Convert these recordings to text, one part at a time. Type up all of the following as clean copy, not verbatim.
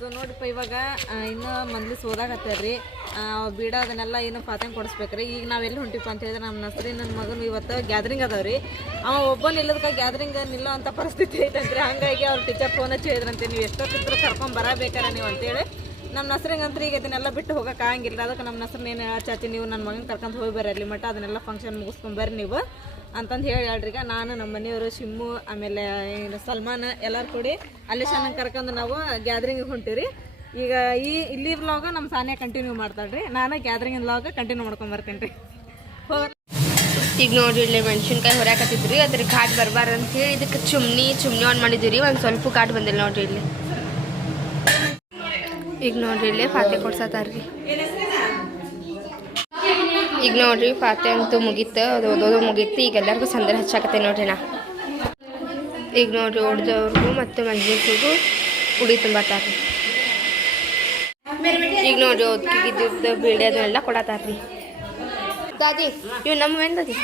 So ನೋಡಿಪ್ಪ ಇವಾಗ ಇನ್ನೂ ಮಂದ್ಲಿ ಸೋದಾಗತ್ತಾರ್ರಿ ಬೀಡ ಅದನ್ನೆಲ್ಲ ಏನು ಪಾತಂಗೆ ಕೊಡಿಸ್ಬೇಕ್ರಿ. ಈಗ ನಾವೆಲ್ಲಿ ಹೊಂಟಿಪ್ಪ ಅಂತ ಹೇಳಿದ್ರೆ ನಮ್ಮ ನಸ್ರಿ ನನ್ನ ಮಗನು ಇವತ್ತು ಗ್ಯಾದರಿಂಗ್ ಅದಾವ್ರಿ. ಅವ ಒಬ್ಬ ನಿಲ್ಲದಕ್ಕೆ ಗ್ಯಾದರಿಂಗ್ ನಿಲ್ಲೋ ಅಂಥ ಪರಿಸ್ಥಿತಿ ಐತಂತ್ರಿ. ಹಂಗಾಗಿ ಅವ್ರ ಟೀಚರ್ ಫೋನ್ ಹಚ್ಚಿ ಹೇಳಿದ್ರಂತೆ, ನೀವು ಎಷ್ಟೊತ್ತಿದ್ರು ಕರ್ಕೊಂಡು ಬರಬೇಕಾರೆ ನೀವು ಅಂತೇಳಿ. ನಮ್ಮ ನಸ್ರಿಂಗಂತ್ರಿ ಈಗ ಇದನ್ನೆಲ್ಲ ಬಿಟ್ಟು ಹೋಗೋಕೆ ಆಗಂಗಿಲ್ಲ. ಅದಕ್ಕೆ ನಮ್ಮ ನಸ್ರನ್ನೇನು ಚಾಚಿ ನೀವು ನನ್ನ ಮಗನ ಕರ್ಕೊಂಡು ಹೋಗಿ ಬರ್ರಿ ಅಲ್ಲಿ ಮಟ್ಟ ಅದನ್ನೆಲ್ಲ ಫಂಕ್ಷನ್ ಮುಗಿಸ್ಕೊಂಬರ್ರಿ ನೀವು ಅಂತಂದು ಹೇಳ್ರಿ. ಈಗ ನಾನು ನಮ್ಮ ಮನೆಯವರು ಶಿಮ್ಮು ಆಮೇಲೆ ಸಲ್ಮಾನ್ ಎಲ್ಲರೂ ಕೂಡಿ ಅಲ್ಲಿ ಚೆನ್ನಾಗಿ ಕರ್ಕೊಂಡು ನಾವು ಗ್ಯಾದರಿಂಗಿಗೆ ಹೊಂಟಿರಿ. ಈಗ ಇಲ್ಲಿ ವ್ಲಾಗ ನಮ್ಮ ಸಾನ್ಯ ಕಂಟಿನ್ಯೂ ಮಾಡ್ತಾಳ್ರಿ, ನಾನು ಗ್ಯಾದರಿಂಗ್ ವ್ಲಾಗ ಕಂಟಿನ್ಯೂ ಮಾಡ್ಕೊಂಡು ಬರ್ತೀನಿ ರೀ. ಈಗ ನೋಡ್ರಿ ಇಲ್ಲಿ ಮೆಣಸಿನ್ಕಾಯಿ ಹೊರ್ಯಾಕತ್ತಿದ್ರಿ, ಅದ್ರ ಘಾಟ್ ಬರ್ಬಾರ್ದು ಅಂತ ಹೇಳಿ ಇದಕ್ಕೆ ಚುಮ್ನಿ ಆನ್ ಮಾಡಿದ್ವಿ ರೀ. ಒಂದು ಸ್ವಲ್ಪ ಘಾಟ್ ಬಂದಿಲ್ಲ ನೋಡ್ರಿ ಇಲ್ಲಿ. ಈಗ ನೋಡ್ರಿ ಇಲ್ಲಿ ಫಾತೆ ಕೊಡ್ಸತ್ತಾರ್ರಿ. ಈಗ ನೋಡ್ರಿ ಫಾತೆ ಅಂತೂ ಮುಗೀತು, ಅದು ಓದೋದು ಮುಗೀತು. ಈಗ ಎಲ್ಲರಿಗೂ ಸಂದರೆ ಹಚ್ಚಾಕತ್ತೆ ನೋಡ್ರಿ ನಾ. ಈಗ ನೋಡ್ರಿ ಓಡ್ದವ್ರಿಗೂ ಮತ್ತು ಮಂಜಿಗೂ ಉಡಿ ತುಂಬತ್ತಾರ್ರಿ. ಈಗ ನೋಡ್ರಿ ಓದ್ಕಿಗಿದ್ದು ಬೀಡಿ ಅದನ್ನೆಲ್ಲ ಕೊಡತ್ತಾರ್ರಿ. ದಾದಿ ಇವು ನಮ್ಮ ಏನು ದಾದಿ?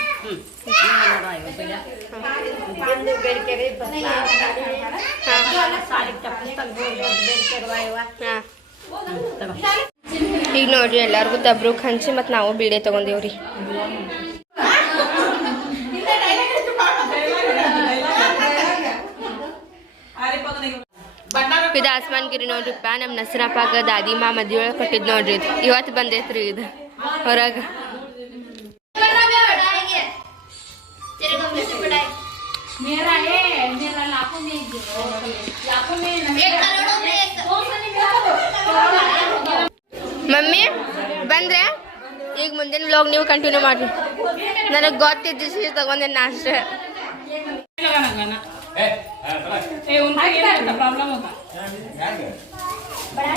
ಈಗ ನೋಡ್ರಿ ಎಲ್ಲರಿಗೂ ತಬ್ರುಕ್ ಹಂಚಿ ಮತ್ತು ನಾವು ಬೀಡೆ ತೊಗೊಂಡೇವ್ರಿ. ಇದು ಆಸ್ಮಾನ್ಗಿರಿ ನೋಡ್ರಿಪ್ಪ, ನಮ್ಮ ನಸರಪ್ಪಾಗ ದಾದಿಮಾ ಮದ್ವೆ ಒಳಗೆ ಕೊಟ್ಟಿದ್ದು ನೋಡ್ರಿ. ಇದು ಇವತ್ತು ಬಂದೈತ್ರಿ ಇದು ಹೊರಗೆ. ಮಮ್ಮಿ ಬಂದ್ರೆ ಈಗ ಮುಂದಿನ ವ್ಲಾಗ್ ನೀವು ಕಂಟಿನ್ಯೂ ಮಾಡ್ರಿ. ನನಗೆ ಗೊತ್ತಿದ್ದು ತಗೊಂಡೆ ನಾಷ್ಟ.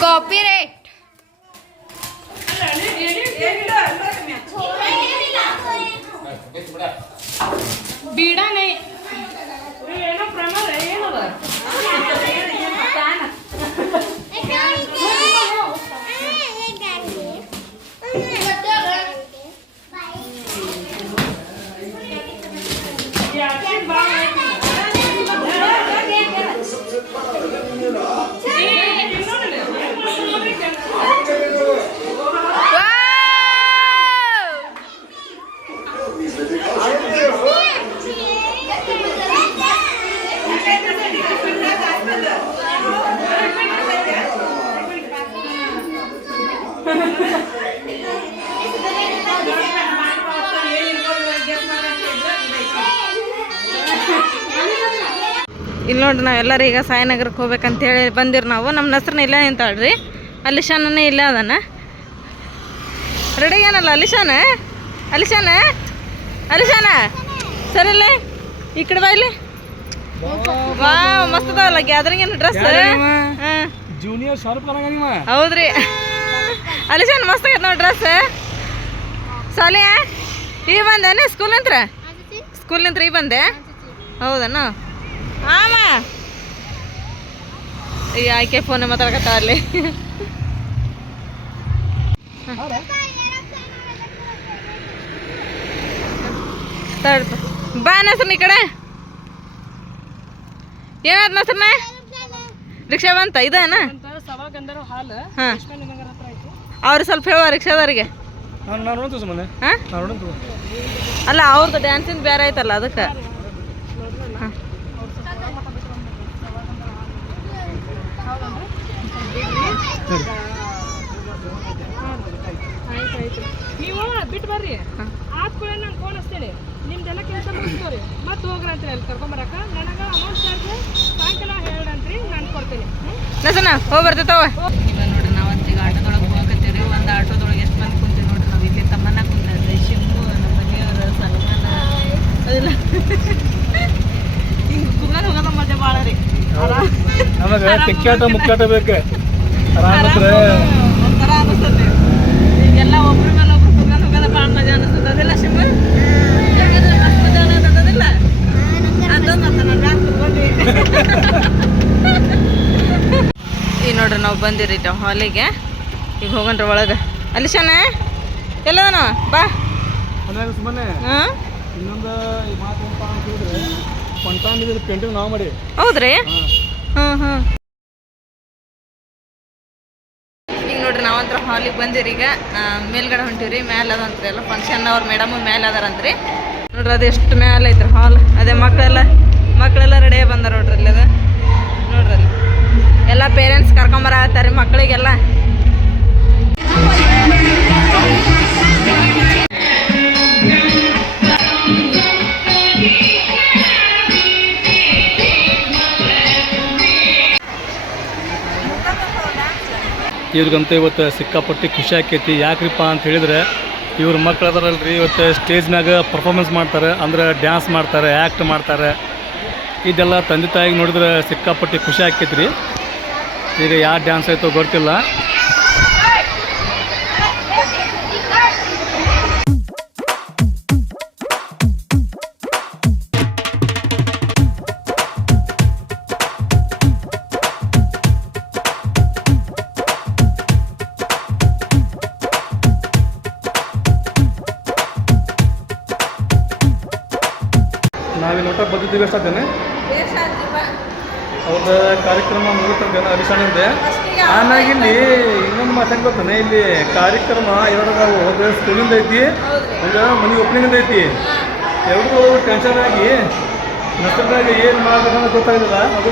ಕಾಪಿ ರೇಟ್ ಬೀಡ ಇಲ್ಲಿ ನೋಡ್ರಿ ನಾವೆಲ್ಲರೂ ಈಗ ಸಾಯಿನಗರಕ್ಕೆ ಹೋಗ್ಬೇಕಂತೇಳಿ ಬಂದಿರಿ ನಾವು. ನಮ್ಮ ನಸ್ರನ್ನ ಇಲ್ಲೇ ನಿಂತಾಳ್ರಿ, ಅಲಿಶಾನೇ ಇಲ್ಲೇ ಅದಾನ. ರೆಡಿ ಏನಲ್ಲ ಅಲಿಶಾನ ಸರಿಲ್ಲ ಈ ಕಡೆ ಬಾ ಇಲ್ಲಿ. ವಾ ಮಸ್ತ್ ಅದಾವಲ್ಲ ಗ್ಯಾದರಿಂಗ್ ಏನು ಡ್ರೆಸ್. ಹೌದ್ರಿ ಅಲಿಶಾನ್ ಮಸ್ತ್ ಆಗೈತೆ ನೋಡಿ ಡ್ರೆಸ್. ಸಾಲಿಯ ಈಗ ಬಂದೇನೆ ಸ್ಕೂಲಿಂತ್ರ ಈಗ ಬಂದೆ? ಹೌದನ? ಆಮ ಈ ಆಯ್ಕೆ ಫೋನ್ ಮಾತಾಡಕತ್ತ ಅಲ್ಲಿ. ಬಾ ನಸ್ರನ ಈ ಕಡೆ. ಏನಾದ ನಸ್ರನ ರಿಕ್ಷಾ ಬಂತ ಇದೇನ? ಹಾಂ ಅವ್ರು ಸ್ವಲ್ಪ ಹೇಳುವ ರಿಕ್ಷಾದವ್ರಿಗೆ. ಅಲ್ಲ ಅವ್ರದ್ದು ಡ್ಯಾನ್ಸಿಂದ ಬೇರೆ ಆಯ್ತಲ್ಲ ಅದಕ್ಕೆ. ಹಾಂ ನೀವು ಬಿಟ್ಟು ಬರ್ರಿ, ಆದ್ಕೂಳೆ ನಾನು ಫೋನ್ ಹಚ್ತೇನೆ. ನಿಮ್ದೆಲ್ಲ ಕೆಲಸ ಮುಗಿಸ್ಕೋರಿ ಮತ್ತೆ ಹೋಗ್ರಂತ್ರಿ ಅಲ್ಲಿ ಕರ್ಕೊಂಬರಕ. ನನಗೆ ಅಮೌಂಟ್ ಚಾರ್ಜ್ ಸಾಯಂಕಾಲ ಹೇಳ್ರಂತ್ರಿ, ನಾನು ಕೊಡ್ತೇನೆ. ನಸನ ಹೋಗಿ ಬರ್ತೇವ. ಇವಾಗ ನೋಡ್ರಿ ನಾವಂತ ಈಗ ಆಟೋದೊಳಗೆ ಹೋಗಕತ್ತೀವಿ. ಒಂದು ಆಟೋದೊಳಗೆ ಎಷ್ಟು ಮಂದಿ ಕುಂತೀವಿ ನೋಡ್ರಿ. ನಾವು ಇಲ್ಲಿ ತಮ್ಮನ್ನ ಕುಂತಾರ್ರಿ, ಶಿಮ್ಮು, ನಮ್ಮ ಮನೆಯವರು, ಸಲ್ಮಾನ ಅದಿಲ್ಲ. ಹಿಂಗೆ ಕುಂದ್ಕೊಂಡು ಹೋಗೋದ ಮಜಾ ಭಾಳ ರೀ. ಮುಕ್ಕಾಟ ಬೇಕು ಒಂಥರ ಅನಿಸ್ತದೆ. ಈಗೆಲ್ಲ ಒಬ್ರ ಮೇಲೆ ಒಬ್ರು ಕುಂದ್ಕೊಂಡು ಹೋಗೋದ ಭಾಳ ಮಜಾ ಅನಿಸ್ತದೆ. ಅದಿಲ್ಲ ಶಿಮ್ಮು? ಯಾಕಂದ್ರೆ ಅಷ್ಟು ಮಜಾ ಅನ್ನೋದಿಲ್ಲ ಅದು ಮತ್ತೆ ನಾನು ಯಾಕೆ ಕುತ್ಕೊಂಡ್ವಿ. ಈಗ ನೋಡ್ರಿ ನಾವು ಬಂದಿರಿ ಹಾಲಿಗೆ. ಈಗ ಹೋಗಣ್ರಿ ಒಳಗೆ. ಅಲಿಶಾನ ಎಲ್ಲದನ ಬಾ. ಹಾಂ ಇನ್ನೊಂದು ಮಾತು ಪೇಂಟಿಂಗ್ ನಾವು ಮಾಡಿ. ಹೌದ್ರಿ? ಹಾಂ ಹಾಂ ನೋಡ್ರಿ ನಾವಂತ್ರ ಹಾಲಿಗೆ ಬಂದಿರಿ ಈಗ ಮೇಲ್ಗಡೆ ಹೊಂಟಿವ್ರಿ ಮೇಲೆ ಅದಂತ್ರಿ ಎಲ್ಲ ಫಂಕ್ಷನ್ ಅವ್ರ ಮೇಡಮ್ ಮೇಲೆ ಅದಾರಂತ್ರಿ ನೋಡ್ರಿ ಅದು ಎಷ್ಟು ಮೇಲೆ ಐತ್ರಿ ಹಾಲ್ ಅದೇ ಮಕ್ಕಳೆಲ್ಲ ರೆಡಿ ಬಂದಾರ ನೋಡ್ರಿ ಅಲ್ಲಿ ಅದು ನೋಡ್ರಿ ಅಲ್ಲಿ ಎಲ್ಲ ಪೇರೆಂಟ್ಸ್ ಕರ್ಕೊಂಬರತ್ತಾರೆ ಮಕ್ಕಳಿಗೆಲ್ಲ ಇವ್ರಿಗಂತೂ ಇವತ್ತು ಸಿಕ್ಕಾಪಟ್ಟಿ ಖುಷಿ ಆಕೈತಿ ಯಾಕ್ರಿಪ್ಪ ಅಂತ ಹೇಳಿದ್ರೆ ಇವ್ರ ಮಕ್ಳು ಅದಾರಲ್ರಿ ಇವತ್ತು ಸ್ಟೇಜ್ ಮ್ಯಾಗ ಪರ್ಫಾರ್ಮೆನ್ಸ್ ಮಾಡ್ತಾರೆ ಅಂದ್ರೆ ಡ್ಯಾನ್ಸ್ ಮಾಡ್ತಾರೆ ಆ್ಯಕ್ಟ್ ಮಾಡ್ತಾರೆ ಇದೆಲ್ಲ ತಂದೆ ತಾಯಿಗೆ ನೋಡಿದ್ರೆ ಸಿಕ್ಕಾಪಟ್ಟಿ ಖುಷಿ ಆಕೈತಿ ರೀ ಈಗ ಯಾವ ಡ್ಯಾನ್ಸ್ ಆಯಿತೋ ಗೊತ್ತಿಲ್ಲ ನಾವಿಲ್ಲಿ ಊಟಕ್ಕೆ ಬಂದಿದ್ದೀವಿ ಎಷ್ಟಾಗ್ತೇನೆ ಅವ್ರದ್ದು ಕಾರ್ಯಕ್ರಮ ಮುಗಿತಂತೇನೆ ಅಭಿಷಾನಿಂದೆ ಆಮ್ಯಾಗ ಇಲ್ಲಿ ಇನ್ನೊಂದು ಮಾತಂಗೆ ಗೊತ್ತಾನೆ ಇಲ್ಲಿ ಕಾರ್ಯಕ್ರಮ ಇವಾಗ ಒಂದು ಸ್ಕೂಲಿಂದ ಐತಿ ಒಂದು ಮನೆ ಓಪನಿಂಗಿಂದ ಐತಿ ಎಲ್ಲರೂ ಟೆನ್ಷನ್ ಆಗಿ ನಷ್ಟದಾಗಿ ಏನು ಮಾಡ್ಬೇಕಂತ ಗೊತ್ತಾಗಿಲ್ಲ ಅದು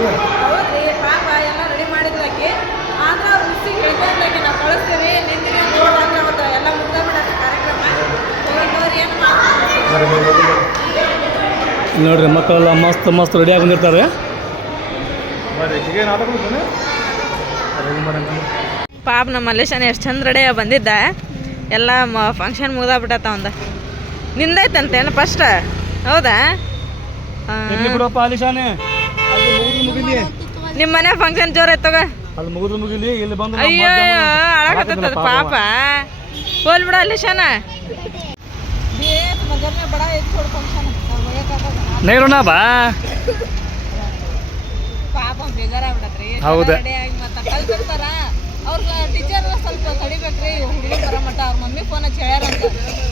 ನೋಡ್ರಿ ಮಕ್ಕಳೆಲ್ಲ ಮಸ್ತ್ ರೆಡಿಯಾಗಿ ಬಂದಿರ್ತಾರೆ ಪಾಪ ನಮ್ಮ ಮಲ್ಲೇಶನ ಎಷ್ಟು ಚಂದ ರೆಡಿ ಬಂದಿದ್ದ ಎಲ್ಲ ಫಂಕ್ಷನ್ ಮುಗ್ದಾಗ್ಬಿಟ್ಟತ್ತ ಒಂದು ನಿಂದೈತಂತೇನು ಫಸ್ಟ್ ಹೌದಾ ನಿಮ್ಮ ಮನೆ ಫಂಕ್ಷನ್ ಜೋರ್ ಐತಗ ಅಯ್ಯೋ ಅಳಕತ್ತದ ಪಾಪ ಹೋಲ್ ಬಿಡ ಅಲ್ಲೇಶನ ನೈರೋಣ ಬಾ ಪಾಪ ಬೇಜಾರಾಗ್ಬಿಡತ್ರಿ ಹೌದಾ ಕಲ್ತಿರ್ತಾರ ಅವ್ರ ಟೀಚರ್ ಸ್ವಲ್ಪ ತಡಿಬೇಕ್ರಿ ಹುಡುಗಿ ಬರೋ ಮಟ್ಟ ಅವ್ರ ಮಮ್ಮಿ ಫೋನ್ ಹಚ್ಚಿ ಹೇಳ್ಯಾರಂತ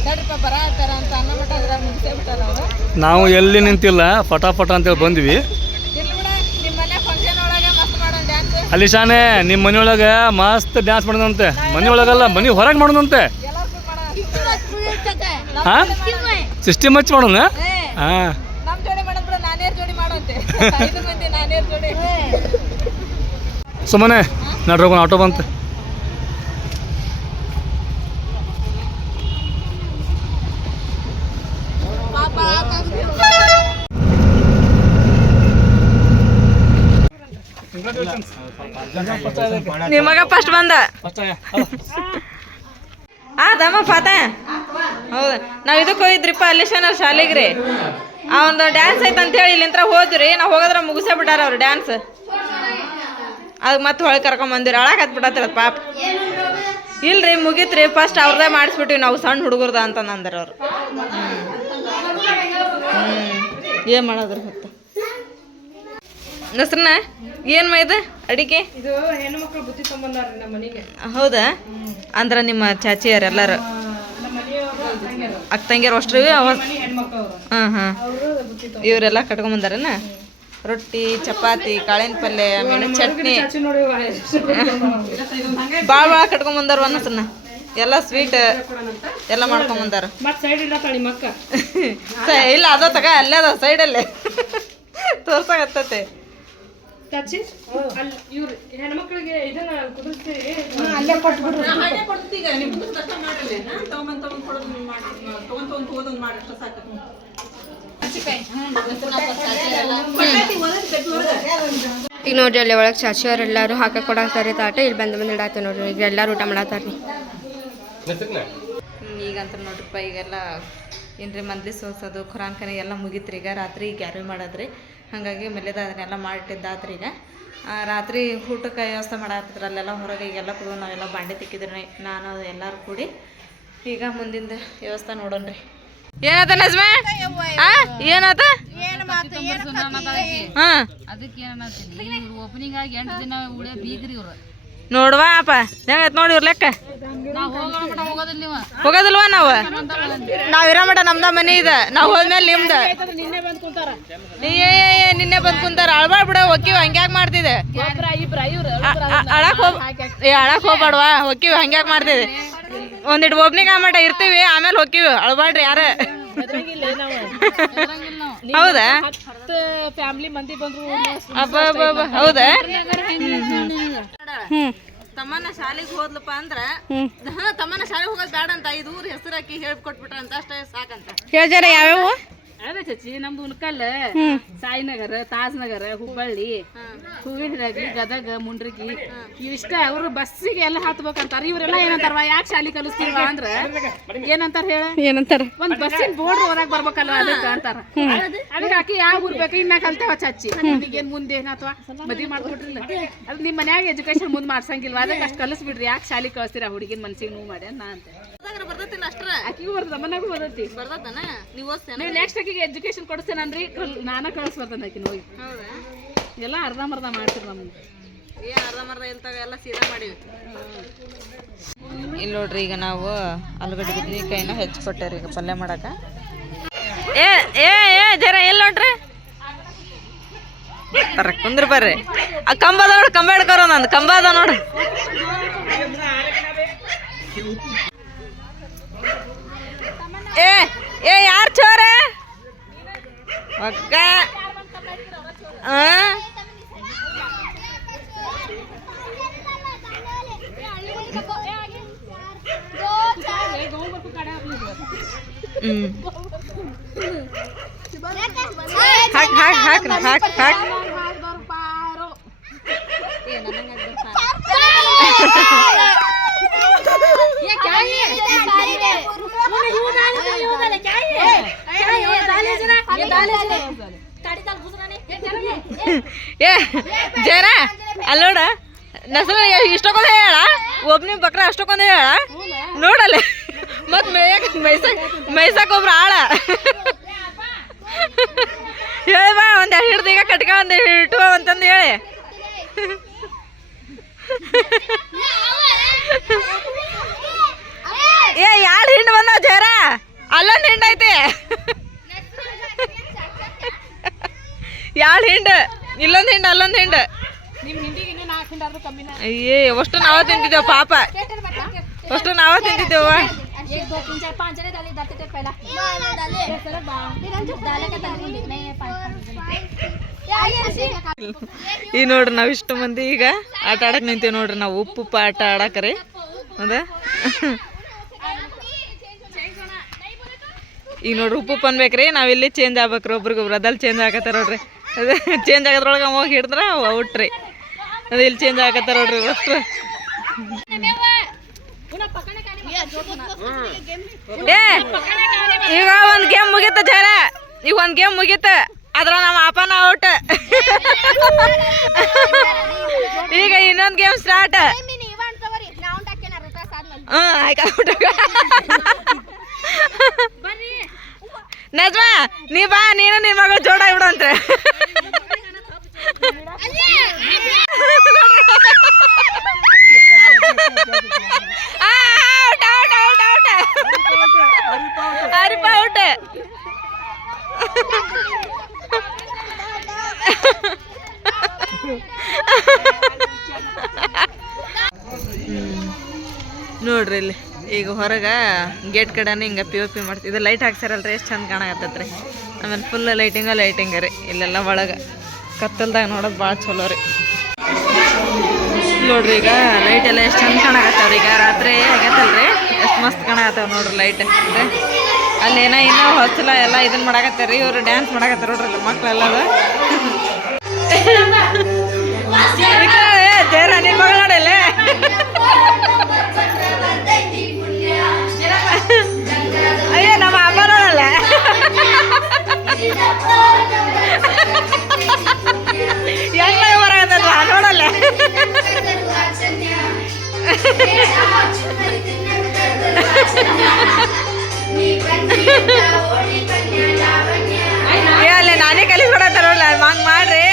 ತಡ್ರಿಪ್ಪ ಬರತ್ತಾರ ಅಂತ ಅನ್ನ ಮಟ್ಟ ಅದ್ರಾಗ ಮುಗಿಸೇ ಬಿಟ್ಟಾರ ಅವರು ನಾವು ಎಲ್ಲಿ ನಿಂತಿಲ್ಲ ಫಟಾಫಟ ಅಂತೇಳಿ ಬಂದ್ವಿ ಇಲ್ಲಿ ಬಿಡ ನಿಮ್ಮ ಮನೆ ಫಂಕ್ಷನ್ ಒಳಗೆ ಮಸ್ತ್ ಮಾಡೋಣ ಡ್ಯಾನ್ಸ್ ಅಲ್ಲಿ ಶಾನೆ ನಿಮ್ಮ ಮನೆಯೊಳಗೆ ಮಸ್ತ್ ಡ್ಯಾನ್ಸ್ ಮಾಡೋದಂತೆ ಮನೆಯೊಳಗಲ್ಲ ಮನೆ ಹೊರಗೆ ಮಾಡೋದಂತೆ ಹಾಂ ಸಿಸ್ಟಮ್ ಹಚ್ಚಿ ಮಾಡೋಣ ಹಾಂ ನಮ್ಮ ಜೋಡಿ ಮಾಡೋದ್ ಬಿಡ ನಾನೇರ್ ಜೋಡಿ ಮಾಡೋಂತೆ 5 ಮಂದಿ ನಾನೇರ್ ಜೋಡಿ ಸುಮ್ಮನೆ ನಡ್ರಿ ಹೋಗೋಣ ಆಟೋ ಬಂತು ನಿಮಗ ಫಸ್ಟ್ ಬಂದ ದಮ್ಮ ಫಾತ ಹೌದು ನಾವು ಇದಕ್ಕೆ ಹೋಗಿದ್ರಿಪ್ಪ ಅಲ್ಲಿಶನ ಶಾಲೆಗ್ರಿ ಆ ಒಂದು ಡ್ಯಾನ್ಸ್ ಐತೆ ಅಂತೇಳಿ ಇಲ್ಲಿಂತ್ರ ಹೋದ್ರಿ ನಾವು ಹೋಗೋದ್ರ ಮುಗಿಸೇ ಬಿಟ್ಟಾರ ಅವ್ರು ಡ್ಯಾನ್ಸ್ ಅದಕ್ಕೆ ಮತ್ತೆ ಹೊಳೆ ಕರ್ಕೊಂಬಂದಿರಿ ಅಳಕ್ಕೆ ಹತ್ಬಿಟ್ಟತ್ರ ಪಾಪ ಇಲ್ರಿ ಮುಗೀತ್ರಿ ಫಸ್ಟ್ ಅವ್ರದ್ದೇ ಮಾಡಿಸ್ಬಿಟ್ಟಿವಿ ನಾವು ಸಣ್ಣ ಹುಡುಗರ್ದ ಅಂತ ಅಂದ್ರ ಅವ್ರು ಏನು ಮಾಡೋದ್ರಿ ಹೊತ್ತು ನಸ್ರನ ಏನು ಇದು ಅಡಿಗೆ ಇದು ಹೆಣ್ಣು ಮಕ್ಕಳು ಬುತ್ತಿ ತೊಗೊಂಬಂದಾರ್ರಿ ನಮ್ಮ ಮನೆಗೆ ಹೌದಾ ಅಂದ್ರೆ ನಿಮ್ಮ ಚಾಚಿಯರು ಎಲ್ಲರೂ ಅಕ್ಕ ತಂಗಿಯರು ಅಷ್ಟ್ರಿ ಹಾಂ ಇವರೆಲ್ಲ ಕಟ್ಕೊಂಬಂದಾರನ ರೊಟ್ಟಿ ಚಪಾತಿ ಕಾಳಿನ ಪಲ್ಯ ಆಮೇಲೆ ಚಟ್ನಿ ಭಾಳ ಕಟ್ಕೊಂಬಂದಾರ ಅನ್ನಸನ್ನ ಎಲ್ಲ ಸ್ವೀಟ್ ಎಲ್ಲ ಮಾಡ್ಕೊಂಬಂದಾರ ಇಲ್ಲ ಅದ ತಗ ಅಲ್ಲೇ ಅದ ಸೈಡಲ್ಲೇ ತೋರ್ಸಾಕತ್ತೈತೆ ಹೆಣ್ಮಕ್ಳಿಗೆ ಇದನ್ನ ಕುದಿಸ್ತೀರಿ ಈಗ ನೋಡ್ರಿ ಅಲ್ಲಿ ಒಳಗೆ ಚಾಚಿಯವ್ರೆಲ್ಲರೂ ಹಾಕಿ ಕೊಡಾಕ್ತಾರೆ ತಾಟ ಇಲ್ಲಿ ಬಂದು ಇಡಾತ ನೋಡ್ರಿ ಈಗ ಎಲ್ಲರೂ ಊಟ ಮಾಡತ್ತಾರ್ರಿ ಈಗಂತ ನೋಡ್ರಿಪ್ಪ ಈಗೆಲ್ಲ ಏನ್ರಿ ಮಂದ್ಲಿ ಸೋಸೋದು ಖುರಾನ್ ಖಾನೆ ಎಲ್ಲ ಮುಗಿತ್ರಿ ಈಗ ರಾತ್ರಿ ಗ್ಯಾರಿ ಮಾಡೋದ್ರಿ ಹಾಗಾಗಿ ಮೇಲೆದ ಅದನ್ನೆಲ್ಲ ಮಾಡಿಟ್ಟಿದ್ದಾತ್ರಿ ಈಗ ರಾತ್ರಿ ಊಟಕ್ಕೆ ವ್ಯವಸ್ಥೆ ಮಾಡತ್ತಿದ್ರು ಅಲ್ಲೆಲ್ಲ ಹೊರಗೆ ಈಗೆಲ್ಲ ಕುದು ನಾವೆಲ್ಲ ಬಾಂಡೆ ತಿಕ್ಕಿದ್ರಿ ನಾನು ಎಲ್ಲರೂ ಕೂಡಿ ಈಗ ಮುಂದಿಂದ ವ್ಯವಸ್ಥೆ ನೋಡೋಣ್ರಿ ಏನಾತ ನಜ್ಮಾ ಏನಾತ ನೋಡುವ ಅಪ್ಪ ಹೆಂಗೈತೆ ನೋಡಿ ಇವ್ರ ಲೆಕ್ಕ ಹೋಗೋದಿಲ್ವಾ ನಾವು ಇರೋ ಮಟ ನಮ್ದ ಮನೆ ಇದೆ. ನಾವು ಹೋದ್ಮೇಲೆ ನಿಮ್ದು ನಿನ್ನೆ ಬಂದ್ ಕುಂತಾರ ನಿನ್ನೆ ಬಂದ್ ಕುಂತಾರ. ಅಳ್ಬಾಡ್ ಬಿಡ ಹೊಕ್ಕಿವ್ ಹಂಗ್ಯಾಕ್ ಮಾಡ್ತಿದೆ. ಅಳಕ್ ಹೋಗ್ಬಾಡ್ವಾ ಹೊಕ್ಕಿವ್ ಹಂಗ್ಯಾಕ್ ಮಾಡ್ತಿದೆ. ಒಂದಿಟ್ಟು ಒಬ್ನಿಗೆ ಮಟ ಇರ್ತೀವಿ ಆಮೇಲೆ ಹೊಕ್ಕಿವಿ. ಅಳ್ಬಾಡ್ರಿ ಯಾರ. ಹೌದಾ ಫ್ಯಾಮಿಲಿ ಮಂದಿ ಬಂದ್ರು. ಹೌದಾ ತಮ್ಮನ ಶಾಲೆಗೆ ಹೋದ್ಲಪ್ಪ ಅಂದ್ರ ತಮ್ಮನ ಶಾಲೆಗೆ ಹೋಗೋದ್ ಬೇಡ ಅಂತ 5 ಊರ್ ಹೆಸರು ಹಾಕಿ ಹೇಳ್ಕೊಟ್ಬಿಟ್ರ ಅಂತ ಅಷ್ಟೇ ಸಾಕಂತ. ಹೇಳ್ತಾರ ಯಾವ್ಯಾವ? ಅದೇ ಚಚ್ಚಿ ನಮ್ದು ಉನ್ಕಲ್, ಸಾಯಿನಗರ, ತಾಜ್ನಗರ, ಹುಬ್ಬಳ್ಳಿ, ಹೂವಿನಡಗಲಿ, ಗದಗ, ಮುಂಡ್ರಿಗಿ ಇಷ್ಟ. ಅವ್ರು ಬಸ್ಸಿಗೆ ಎಲ್ಲ ಹತ್ಬೇಕಂತಾರ. ಇವ್ರೆಲ್ಲ ಏನಂತಾರವ ಯಾಕೆ ಶಾಲಿ ಕಲಿಸ್ತೀವ ಅಂದ್ರ ಏನಂತಾರ ಹೇಳ ಒಂದ್ ಬಸ್ಸಿನ ಬೋರ್ಡ್ ಹೊರಗ್ ಬರ್ಬೇಕಲ್ಲ ಅದಕ್ಕ ಅಂತಾರ. ಅದಕ್ಕೆ ಆಕಿ ಯಾವ ಊರ್ ಬೇಕು ಇನ್ನ ಕಲ್ತೇವ ಚಚ್ಚಿ. ಏನ್ ಮುಂದೆ ಏನಾತ್ವಾ ಮದ್ವಿ ಮಾಡ್ಕೊಟ್ರಿಲ್ಲ ಅದ್ ನಿಮ್ ಮನ್ಯಾಗ ಎಜುಕೇಶನ್ ಮುಂದ್ ಮಾಡ್ಸಂಗಿಲ್ವಾ ಅದಕ್ಕೆ ಅಷ್ಟ್ ಕಲಿಸ್ಬಿಡ್ರಿ. ಯಾಕೆ ಶಾಲಿ ಕಳಿಸ್ತೀರ ಹುಡುಗಿನ ಮನ್ಸಿಗೆ ನೋವು ಮಾಡಿ ನಾ ಅಂತ. ಆಕಿಗೂ ಬರ್ತದ ಮನಾಗೂ ಬರ್ತೈತಿ. ನೀವು ನೆಕ್ಸ್ಟ್ ಆಕಿಗೆ ಎಜುಕೇಶನ್ ಕೊಡಿಸ್ತೇನನ್ರಿ ನಾನ ಕಳಿಸ್ಬರ್ತೇನೆ ಆಕಿನ ಹೋಗಿ. ಎಲ್ಲ ಅರ್ಧಂಬರ್ಧ ಮಾಡ್ತೀರಿ ನಮ್ಗೆ. ಇಲ್ಲಿ ನೋಡ್ರಿ ಈಗ ನಾವು ಆಲೂಗಡ್ಡೆ ಬದ್ನಿಕಾಯಿನ ಹೆಚ್ಚಿಕೊಟ್ಟೇವ್ರಿ ಈಗ ಪಲ್ಯ ಮಾಡಕ. ಏ ಏ ಏ ಜರ ಎಲ್ಲಿ ನೋಡ್ರಿ ಕುಂದ್ರ ಬರ್ರಿ. ಆ ಕಂಬ ಅದ ನೋಡ್ರಿ, ಕಂಬ ಹಿಡ್ಕೊರ ನಂದು ಕಂಬ ಅದ ನೋಡ್ರಿ. ಏ ಏ ಯಾರ್ ಚೋರ ಒಕ್ಕ ಹಾಕ್ ಹಾಕ್ ಹಾಕ್ ಹಾಕ್ ಹಾಕ್ ಏ ಜರ ಅಲ್ಲೋಡ ನಸಲ ಇಷ್ಟಕ್ಕೊಂದು ಹೇಳ ಒಬ್ನಿ ಬಕ್ರ ಅಷ್ಟಕ್ಕೊಂದು ಹೇಳ ನೋಡಲ್ಲ ಮತ್ ಮೈಸಕ್ ಒಬ್ರು ಆಳ ಹೇಳಿ ಬಾ ಒಂದ್ ಹಿಡ್ದು ಈಗ ಕಟ್ಕ ಒಂದ್ ಇಟ್ಟು ಅಂತಂದು ಹೇಳಿ. ಏ ಯಾರು ಹಿಂಡ್ ಬಂದಾವ ಜರ ಅಲ್ಲೊಂದು ಹಿಂಡ್ ಐತಿ. ಯಾಳು ಹಿಂಡ್ ಇಲ್ಲೊಂದು ಹಿಂಡ್ ಅಲ್ಲೊಂದು ಹಿಂಡ್. ಅಯ್ಯೇ ಅಷ್ಟು ನಾವ ತಿಂತಿದ್ದೇವ ಪಾಪ, ಅಷ್ಟು ನಾವ ತಿಂತಿದ್ದೇವ. ಈ ನೋಡ್ರಿ ನಾವ್ ಇಷ್ಟು ಮಂದಿ ಈಗ ಆಟ ಆಡಕ್ ನಿಂತೀವಿ ನೋಡ್ರಿ. ನಾವು ಉಪ್ಪು ಆಟ ಆಡಕ್ರಿ ಹೌದಾ. ಈಗ ನೋಡ್ರಿ ಉಪ್ಪು ಅನ್ಬೇಕ್ರಿ ನಾವಿಲ್ಲಿ ಚೇಂಜ್ ಆಗ್ಬೇಕ್ರಿ ಒಬ್ರಿಗೊಬ್ರು. ಅದಲ್ಲಿ ಚೇಂಜ್ ಆಗತ್ತಾರ ನೋಡ್ರಿ. ಅದೇ ಚೇಂಜ್ ಆಗೋದ್ರೊಳಗೆ ಹೋಗಿ ಹಿಡಿದ್ರ ಔಟ್ರಿ. ಅದೇ ಇಲ್ಲಿ ಚೇಂಜ್ ಆಗತ್ತಾರ ನೋಡ್ರಿ ಅಷ್ಟು. ಏ ಈಗ ಒಂದ್ ಗೇಮ್ ಮುಗೀತ ಜರ, ಈಗ ಒಂದ್ ಗೇಮ್ ಮುಗೀತ ಅದ್ರ ನಮ್ಮ ಅಪ್ಪನ ಔಟ್. ಈಗ ಇನ್ನೊಂದ್ ಗೇಮ್ ಸ್ಟಾರ್ಟ್. ನಜ್ಮಾ ನೀ ಬಾ, ನೀನು ನಿನ್ ಮಗಳು ಜೋಡ ಬಿಡಂತೆ. ಹರಿಪ ಔಟ್. ನೋಡ್ರಿ ಇಲ್ಲಿ ಈಗ ಹೊರಗೆ ಗೇಟ್ ಕಡೆನೇ ಹಿಂಗೆ POP ಮಾಡ್ತೀವಿ. ಇದು ಲೈಟ್ ಹಾಕ್ಸಾರಲ್ರಿ ಎಷ್ಟು ಚಂದ ಕಾಣಕತ್ತೈತ್ರಿ. ಆಮೇಲೆ ಫುಲ್ ಲೈಟಿಂಗ ರೀ ಇಲ್ಲೆಲ್ಲ ಒಳಗೆ ಕತ್ತಲ್ದಾಗ ನೋಡೋದು ಭಾಳ ಚಲೋ ರೀ. ನೋಡ್ರಿ ಈಗ ಲೈಟ್ ಎಲ್ಲ ಎಷ್ಟು ಚಂದ ಕಾಣಕತ್ತಾವ್ರಿ. ಈಗ ರಾತ್ರಿ ಆಗತ್ತಲ್ರಿ ಎಷ್ಟು ಮಸ್ತ್ ಕಾಣಕತ್ತಾವ ನೋಡ್ರಿ ಲೈಟ್. ಅಲ್ಲಿ ಏನೋ ಇನ್ನೂ ಹೊಸಲ ಎಲ್ಲ ಇದನ್ನ ಮಾಡಾಕತ್ತಾರ. ಇವ್ರು ಡ್ಯಾನ್ಸ್ ಮಾಡಾಕತ್ತಾರ ನೋಡ್ರಿ ಮಕ್ಳೆಲ್ಲದ. ಜೇರ ನಿನ್ ಮಗಳು ನೋಡಲ್ಲ. ಅಯ್ಯೋ ನಮ್ಮ ಅಮ್ಮ ನೋಡಲ್ಲ. ಹೆಂಗ ಬರತ್ತಲ್ವ ನೋಡಲ್ಲ. ಅಲ್ಲೇ ನಾನೇ ಕಲಿಸ್ಕೊಡತ್ತಾರಲ್ಲ ಹಂಗ್ ಮಾಡ್ರಿ.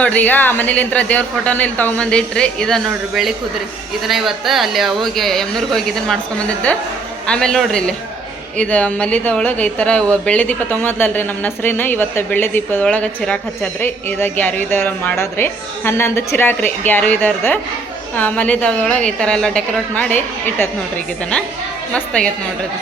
ನೋಡ್ರಿ ಈಗ ಮನೇಲಿಂತ್ರ ದೇವ್ರ ಫೋಟೋನ ಇಲ್ಲಿ ತೊಗೊಂಬಂದು ಇಟ್ರಿ. ಇದನ್ನ ನೋಡ್ರಿ ಬೆಳ್ಳಿ ಕುದ್ರಿ. ಇದನ್ನ ಇವತ್ತು ಅಲ್ಲಿ ಹೋಗಿ ಯಮ್ನೂರ್ಗೆ ಹೋಗಿ ಇದನ್ನ ಮಾಡಿಸ್ಕೊಂಬಂದಿದ್ದು. ಆಮೇಲೆ ನೋಡ್ರಿ ಇಲ್ಲಿ ಇದು ಮಲಿದ ಒಳಗೆ ಈ ಥರ ಬೆಳ್ಳಿ ದೀಪ ತೊಗೊಂಬದ್ಲಲ್ರಿ ನಮ್ಮ ನಸ್ರಿನ. ಇವತ್ತು ಬೆಳ್ಳಿ ದೀಪದೊಳಗೆ ಚಿರಾಕ್ ಹಚ್ಚದ್ರಿ. ಇದು ಗ್ಯಾರವಿದವ್ರು ಮಾಡೋದ್ರಿ. 11 ಚಿರಾಕ್ ರೀ ಗ್ಯಾರವಿದವ್ರದ್ದು. ಮಲಿದೊಳಗೆ ಈ ಥರ ಎಲ್ಲ ಡೆಕೋರೇಟ್ ಮಾಡಿ ಇಟ್ಟತ್ ನೋಡ್ರಿ. ಈಗ ಇದನ್ನು ಮಸ್ತ್ ಆಗೈತೆ ನೋಡ್ರಿ ಇದು.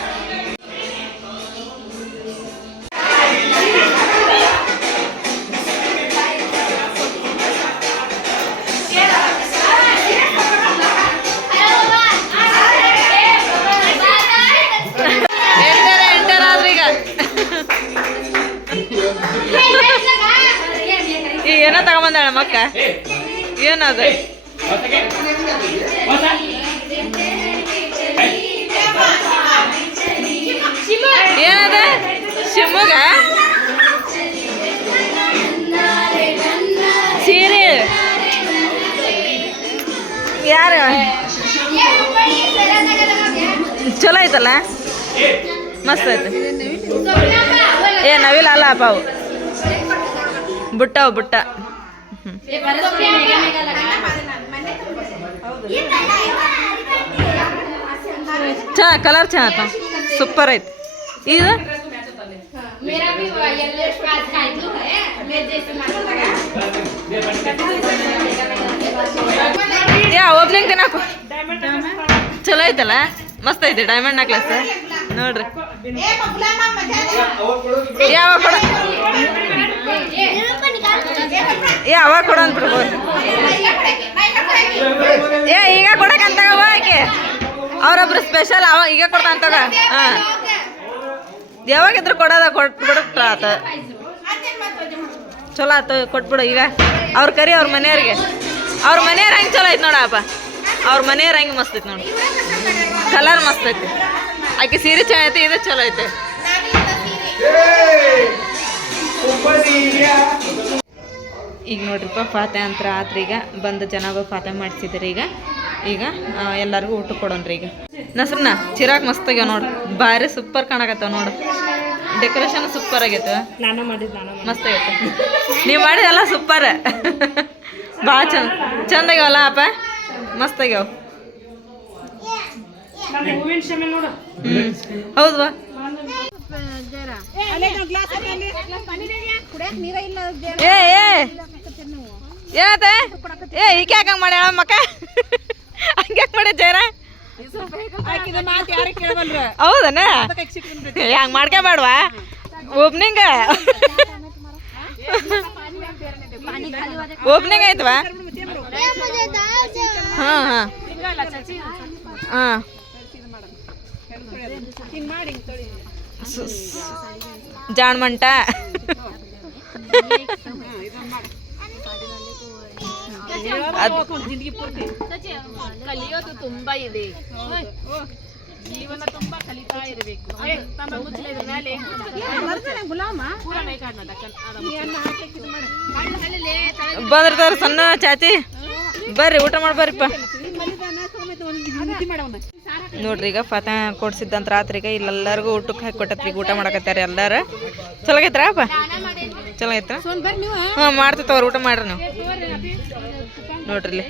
ಏನೋ ತಗೊಂಬಂದಾಳ ಮಕ್ಕ. ಏನದು ಏನದ ಶಿವಮೊಗ್ಗ ಸೀರೆ ಯಾರು ಚಲೋ ಐತಲ್ಲ, ಮಸ್ತ್ ಐತೆ. ಏ ನವಿಲ್ ಅಲ್ಲ ಅಪ್ಪ, ಅವು ಬುಟ್ಟ ಕಲರ್ ಚೆನ್ನಾಗ ಸೂಪರ್ ಐತಿ. ಇದು ಓಪನಿಂಗ್ ತಿನ್ನಾಕು ಚಲೋ ಐತಲ್ಲ, ಮಸ್ತ್ ಐತಿ. ಡೈಮಂಡ್ ನೆಕ್ಲೆಸ್ ನೋಡ್ರಿ. ಅವಾಗ ಕೊಡ ಅಂದ್ಬಿಡ್ಬೋದು. ಈಗ ಕೊಡಕಂತಾಗ ಆಕೆ ಅವ್ರೊಬ್ರು ಸ್ಪೆಷಲ್ ಈಗ ಕೊಡ್ತಾಂತಾಗ. ಹಾಂ, ಯಾವಾಗಿದ್ರು ಕೊಡಕ್ರ ಆತ. ಚಲೋ ಆತು, ಕೊಟ್ಬಿಡು. ಈಗ ಅವ್ರ ಕರಿ ಅವ್ರ ಮನೆಯವ್ರಿಗೆ. ಅವ್ರ ಮನೆಯವ್ರ ಹಂಗೆ ಚಲೋ ಐತೆ ನೋಡಪ್ಪ. ಅವ್ರ ಮನೆಯವ್ರ ಹಂಗೆ ಮಸ್ತ್ ಐತಿ ನೋಡಿ. ಕಲರ್ ಮಸ್ತ್ ಐತಿ. ಆಕೆ ಸೀರೆ ಚೆನ್ನಾಗೈತಿ. ಇದು ಚಲೋ ಐತೆ. ಈಗ ನೋಡ್ರಿಪ್ಪ ಫಾತೆ ಅಂತ ಆತ್ರಿ. ಈಗ ಬಂದು ಜನಗಳು ಫಾತೆ ಮಾಡಿಸಿದ್ರಿ. ಈಗ ಎಲ್ಲರಿಗೂ ಊಟ ಕೊಡೋಣ್ರಿ. ಈಗ ನಸ್ರನ್ನ ಚಿರಾಕ್ ಮಸ್ತ್ ಆಗ್ಯಾವ ನೋಡ್ರಿ. ಭಾರಿ ಸೂಪರ್ ಕಾಣಕತ್ತಾವ ನೋಡು. ಡೆಕೋರೇಷನ್ ಸೂಪರ್ ಆಗೈತೆ. ಮಸ್ತ್ ಆಗೈತೆ. ನೀವು ಮಾಡಿದೆಲ್ಲ ಸೂಪರ್. ಭಾಳ ಚಂದ ಆಗ್ಯಾವಲ್ಲ ಅಪ್ಪ, ಮಸ್ತ್ ಆಗ್ಯಾವ. ಹೌದ್ವಾ? ಏನತ್ತೆ ಈಕೆ ಯಾಕೆ ಹಂಗೆ ಮಾಡ್ಯಾಳ ಮಕ್ಕ? ಹಂಗೆ ಯಾಕೆ ಮಾಡ್ಯ ಜೈರ? ಹೌದನ? ಹಂಗೆ ಮಾಡ್ಕೋಬೇಡ್ವಾ ಓಪನಿಂಗ್? ಓಪನಿಂಗ್ ಆಯ್ತವಾ? ಹಾಂ ಹಾಂ ಹಾಂ. ಜಾಣ್ಮಂಟ ಕಲಿಯೋದು ತುಂಬಾ ಇದೆ. ಜೀವನ ತುಂಬಾ ಕಲಿತಾ ಇರಬೇಕು. ಬಂದಿರ್ತಾರ ಸಣ್ಣ ಚಾಚಿ. ಬರ್ರಿ ಊಟ ಮಾಡಿ ಬರ್ರಿಪ್ಪ. ನೋಡ್ರಿ ಈಗ ಫಾತ ಕೊಡ್ಸಿದ್ದಂತ ರಾತ್ರಿಗ ಇಲ್ಲೆಲ್ಲರಿಗೂ ಊಟಕ್ಕೆ ಹಾಕಿ ಕೊಟ್ಟತ್ರಿ. ಊಟ ಮಾಡಕತ್ತಾರ ಎಲ್ಲಾರು. ಚಲೋ ಆಗೈತ್ರ ಅಪ್ಪ? ಚಲೋ ಐತ್ರ? ಹಾಂ ಮಾಡ್ತಿತ್ತವ್ರು. ಊಟ ಮಾಡ್ರಿ ನೀವು. ನೋಡ್ರಿ ಇಲ್ಲಿ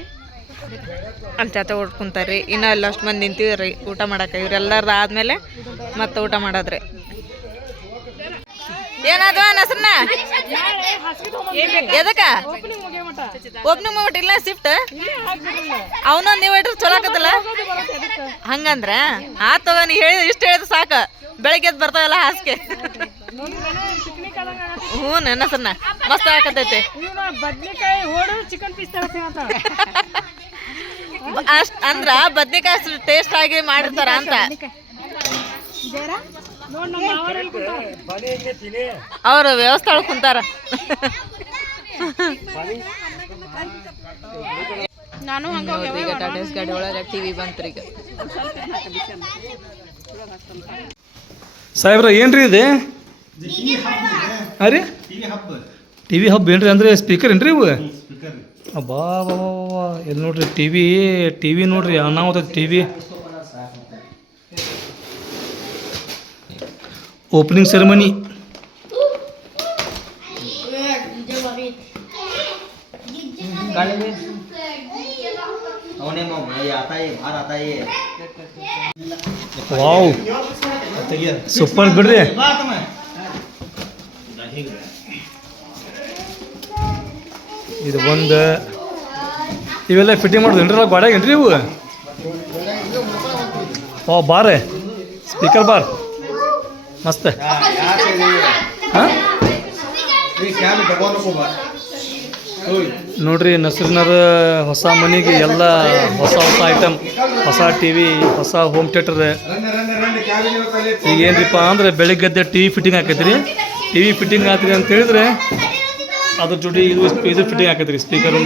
ಅಲ್ಲಿ ಚಾಚ ಊಟ ಕುಂತಾರ್ರಿ. ಇನ್ನೂ ಅಲ್ಲಿ ಅಷ್ಟು ಮಂದಿ ನಿಂತೀವ್ರಿ ಊಟ ಮಾಡಕ್ಕೆ. ಇವ್ರೆಲ್ಲರ ಆದ್ಮೇಲೆ ಮತ್ತೆ ಊಟ ಮಾಡೋದ್ರಿ. ಏನಾದ್ವ ನಸ್ರನ್ನ? ಎದಕ್ಕ ಓಪನಿಂಗ್ ಮಾಡ್ಬಿಟ್ಟು ಇಲ್ಲ ಶಿಫ್ಟ್ ಅವನೊಂದು ನೀವು ಇಟ್ರೆ ಚಲೋ ಆಕತ್ತಲ್ಲ. ಹಂಗಂದ್ರ ಆತ್ ತಗೋ. ನೀ ಹೇಳಿದ ಇಷ್ಟು ಹೇಳಿದ್ರೆ ಸಾಕು. ಬೆಳಗ್ಗೆ ಎದ್ದು ಬರ್ತಾವಲ್ಲ ಹಾಸಿಗೆ. ಹ್ಞೂ ನಸ್ರನ್ನ ಮಸ್ತ್ ಆಕತೈತೆ. ಅಷ್ಟ್ ಅಂದ್ರ ಬದ್ನಿಕಾಯಿ ಅಷ್ಟು ಟೇಸ್ಟ್ ಆಗಿ ಮಾಡಿರ್ತಾರ ಅಂತ. ಅವ್ರು ವ್ಯವಸ್ಥೆ ಒಳಗೆ ಕುಂತಾರ. ಈಗ ಟಾಟಾಸ್ ಗಾಡಿ ಒಳಗೆ ಟಿವಿ ಬಂತ್ರಿ. ಈಗ ಸಾಹೇಬ್ರ ಏನ್ರಿ ಇದೆ? ಹಾಂ ರೀ ಟಿವಿ ಹಬ್ ಏನ್ರಿ? ಅಂದ್ರೆ ಸ್ಪೀಕರ್ ಏನ್ರಿ ಇವು? ಅಬ್ಬಾ ಬಾಬಾ ಎಲ್ಲಿ ನೋಡ್ರಿ ಟಿವಿ ನೋಡ್ರಿ. ಅನಾಹುತ TV opening ceremony. Wow super ಬಿಡ್ರಿ. ಇದು ಒಂದು ಇವೆಲ್ಲ ಫಿಟ್ಟಿಂಗ್ ಮಾಡೋದೇನ್ರಿ ಗಾಡ್ಯಾಗ ಏನ್ರಿ ಇವು? ಓ ಬಾರೆ ಸ್ಪೀಕರ್ ಬಾರ್ ಮಸ್ತ್. ಹಾಂ ನೋಡ್ರಿ ನಸರಿನರ ಹೊಸ ಮನೆಗೆ ಎಲ್ಲ ಹೊಸ ಹೊಸ ಐಟಮ್, ಹೊಸ ಟಿ ವಿ, ಹೊಸ ಹೋಮ್ ಥಿಯೇಟರ್. ಈಗ ಏನ್ರಿಪ್ಪ ಅಂದ್ರೆ ಬೆಳಿಗ್ಗೆದ್ದೆ ಟಿ ವಿ ಫಿಟ್ಟಿಂಗ್ ಹಾಕೈತ್ರಿ. ಟಿ ವಿ ಫಿಟ್ಟಿಂಗ್ ಹಾಕ್ರಿ ಅಂತ ಹೇಳಿದ್ರೆ ಅದ್ರ ಜೊತೆ ಇದು ಫಿಟ್ಟಿಂಗ್ ಹಾಕೈತ್ರಿ ಸ್ಪೀಕರು.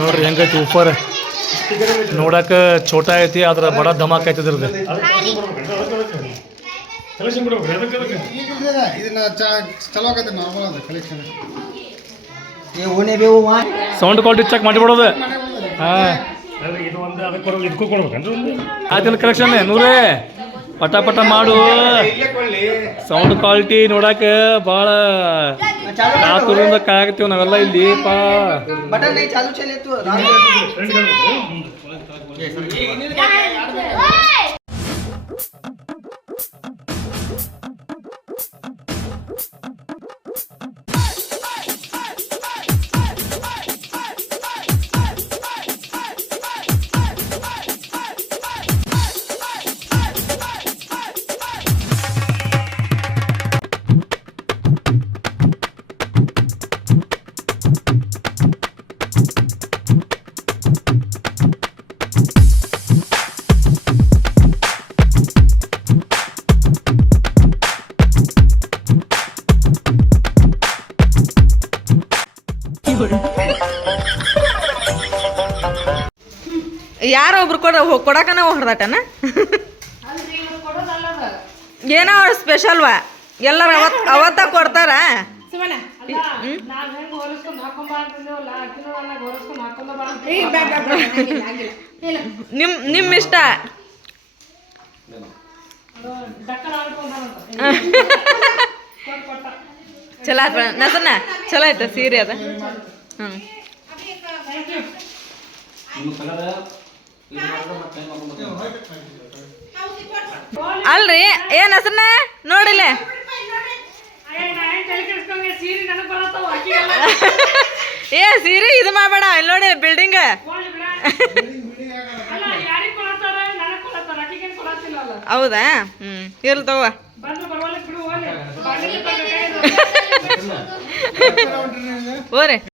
ನೋಡ್ರಿ ಹೆಂಗೈತಿ ಉಫರ್. ನೋಡಕ್ಕೆ ಛೋಟಾ ಐತಿ, ಆದ್ರೆ ಬಡ ಧಮಾಕ್ ಐತಿ ಇದ್ರದ್ದು. ಸೌಂಡ್ ಕ್ವಾಲಿಟಿ ಚೆಕ್ ಮಾಡಿಬಿಡೋದು. ಹಾಂ ಆಯ್ತಿಲ್ಲ ಕಲೆಕ್ಷನ್ ನೂರೇ ಪಟ ಪಟ ಮಾಡು. ಸೌಂಡ್ ಕ್ವಾಲಿಟಿ ನೋಡಕ್ಕೆ ಭಾಳ ಕಾತುರಿಂದ ಕಾಯಕತ್ತೀವಿ ನಾವೆಲ್ಲ ಇಲ್ಲಿ ಪಾ. ಯಾರೋ ಒಬ್ರು ಕೊಡಕನ ಹೊಡೆದಾಟನ ಏನೋ ಅವ್ರು ಸ್ಪೆಷಲ್ವಾ ಎಲ್ಲರೂ ಅವತ್ತ ಕೊಡ್ತಾರ. ನಿಮ್ಮ ಇಷ್ಟ. ಚಲೋ ಆಯ್ತು ನಸನ, ಚಲೋ ಆಯ್ತು ಸೀರೆ ಅದ. ಹ್ಞೂ ಅಲ್ರಿ ಏನ್ ಹೆಸರನ್ನ ನೋಡಿಲ್ಲ. ಏ ಸೀರೆ ಇದು ಮಾಡಬೇಡ, ಇಲ್ಲಿ ನೋಡಿ ಬಿಲ್ಡಿಂಗ್. ಹೌದಾ? ಇರ್ತವ ಓರೆ